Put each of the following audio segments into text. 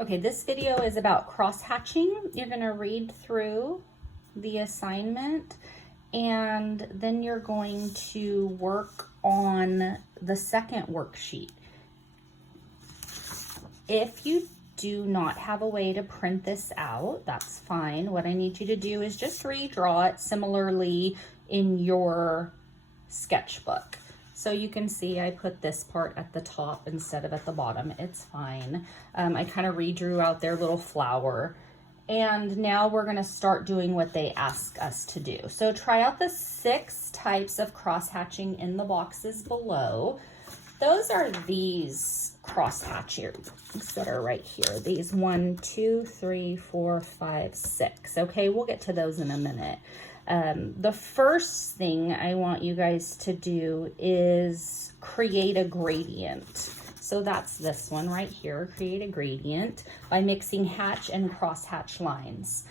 Okay, this video is about cross-hatching. You're gonna read through the assignment and then you're going to work on the second worksheet. If you do not have a way to print this out, that's fine. What I need you to do is just redraw it similarly in your sketchbook. So you can see I put this part at the top instead of at the bottom. It's fine. I kind of redrew out their little flower. And now we're gonna start doing what they ask us to do. So try out the 6 types of cross-hatching in the boxes below. Those are these cross-hatchings that are right here. These 1, 2, 3, 4, 5, 6. Okay, we'll get to those in a minute. The first thing I want you guys to do is create a gradient. So that's this one right here, create a gradient by mixing hatch and cross-hatch lines.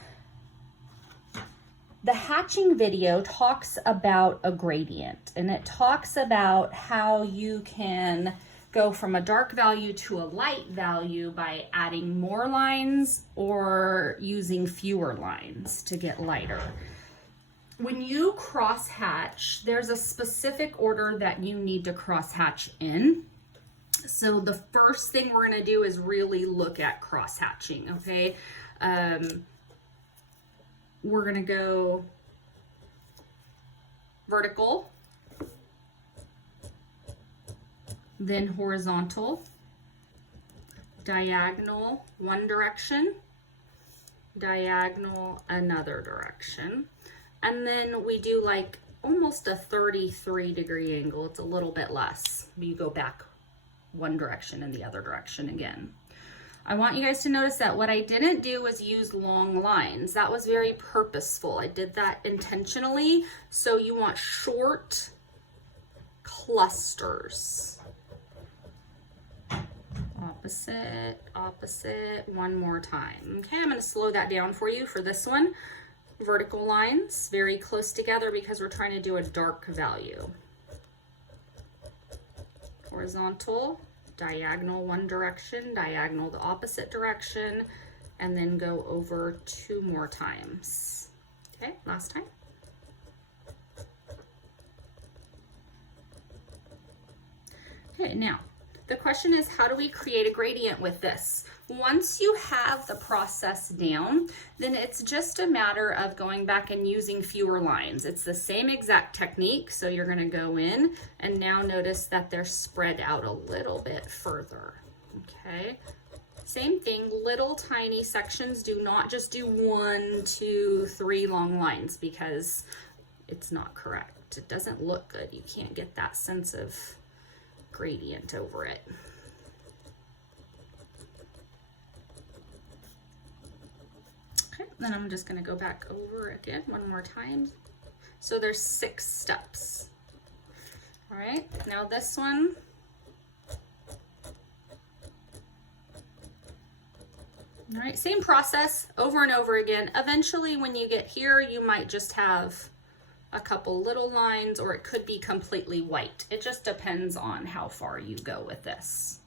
The hatching video talks about a gradient, and it talks about how you can go from a dark value to a light value by adding more lines or using fewer lines to get lighter. When you cross hatch, there's a specific order that you need to cross hatch in. So the first thing we're gonna do is really look at cross hatching, okay? We're gonna go vertical, then horizontal, diagonal one direction, diagonal another direction. And then we do like almost a 33-degree angle. It's a little bit less. You go back one direction and the other direction again. I want you guys to notice that what I didn't do was use long lines. That was very purposeful. I did that intentionally. So you want short clusters. Opposite, opposite, one more time. Okay, I'm going to slow that down for you for this one. Vertical lines, very close together because we're trying to do a dark value. Horizontal, diagonal one direction, diagonal the opposite direction, and then go over 2 more times. Okay, last time. Okay, now the question is, how do we create a gradient with this? Once you have the process down, then it's just a matter of going back and using fewer lines. It's the same exact technique, so you're gonna go in and now notice that they're spread out a little bit further, okay? Same thing, little tiny sections. Do not just do 1, 2, 3 long lines because it's not correct. It doesn't look good. You can't get that sense of gradient over it. Okay, then I'm just going to go back over again one more time. So there's 6 steps. All right, now this one. All right, same process over and over again. Eventually when you get here, you might just have a couple little lines, or it could be completely white. It just depends on how far you go with this.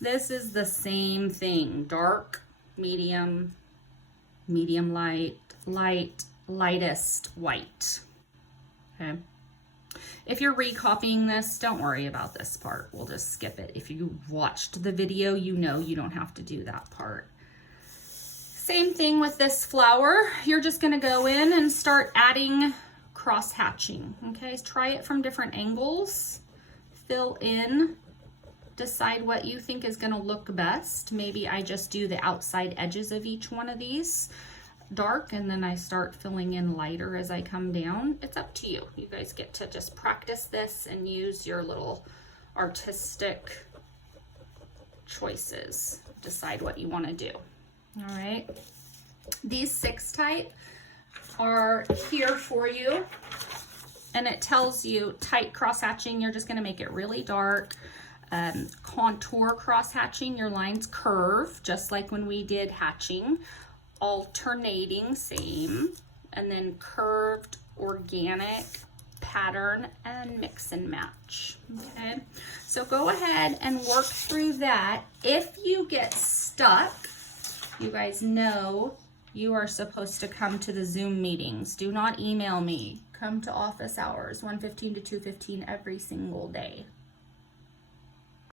This is the same thing, dark, medium, medium light, light, lightest white, okay? If you're recopying this, don't worry about this part. We'll just skip it. If you watched the video, you know you don't have to do that part. Same thing with this flower. You're just gonna go in and start adding cross hatching, okay? Try it from different angles, fill in, decide what you think is gonna look best. Maybe I just do the outside edges of each one of these dark, and then I start filling in lighter as I come down. It's up to you. You guys get to just practice this and use your little artistic choices. Decide what you wanna do. All right, these 6 type are here for you, and it tells you tight cross hatching, you're just gonna make it really dark. Contour cross hatching, your lines curve, just like when we did hatching. Alternating, same. And then curved, organic, pattern and mix and match. Okay, so go ahead and work through that. If you get stuck, you guys know you are supposed to come to the Zoom meetings. Do not email me. Come to office hours, 1:15 to 2:15 every single day.